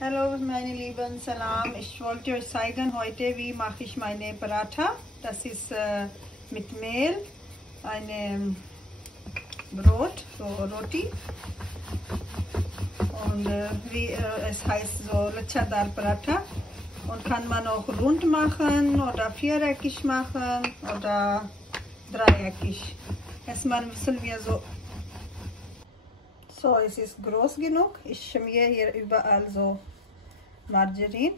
Hallo meine Lieben, Salam. Ich wollte euch zeigen heute, wie mache ich meine Pratha. Das ist mit Mehl, eine Brot, so Roti. Und wie es heißt so Lechadar Pratha. Und kann man auch rund machen oder viereckig machen oder dreieckig. Erstmal müssen wir so. So, es ist groß genug. Ich schmiere hier überall so Margarine.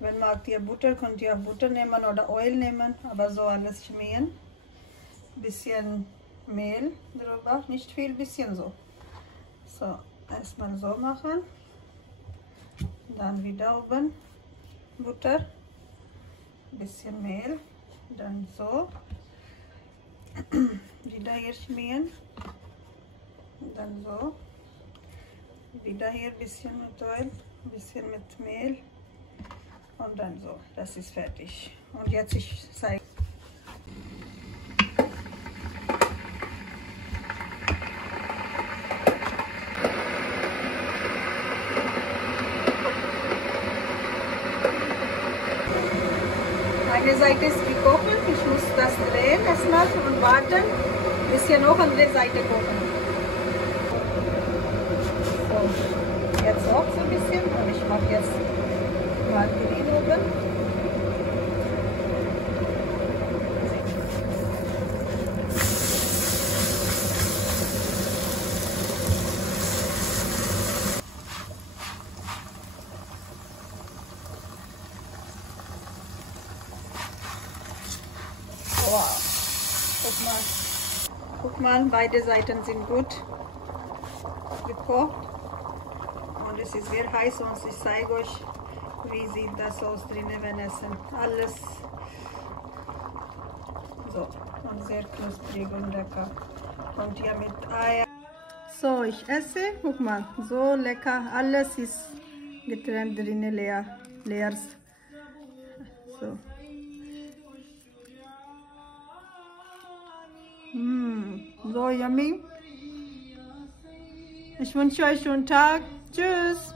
Wenn mag ihr Butter, könnt ihr Butter nehmen oder Öl nehmen, aber so alles schmieren. Bisschen Mehl drüber, nicht viel, bisschen so. So, erstmal so machen. Dann wieder oben Butter, bisschen Mehl, dann so. Wieder hier schmieren. Dann so, wieder hier ein bisschen mit Öl, ein bisschen mit Mehl und dann so, das ist fertig. Und jetzt ich zeige. Eine Seite ist gekocht, ich muss das drehen erstmal und warten, bis hier noch andere Seite kochen. Jetzt auch so ein bisschen und ich mache jetzt Margarine oben. Wow, guck mal, beide Seiten sind gut gekocht. Und es ist sehr heiß und ich zeige euch, wie sieht das aus drinnen, wenn essen. Alles so und sehr knusprig und lecker. Und hier mit Eier. So, ich esse, guck mal, so lecker. Alles ist getrennt drinnen, leer. So. So yummy. Ich wünsche euch einen schönen Tag. Tschüss.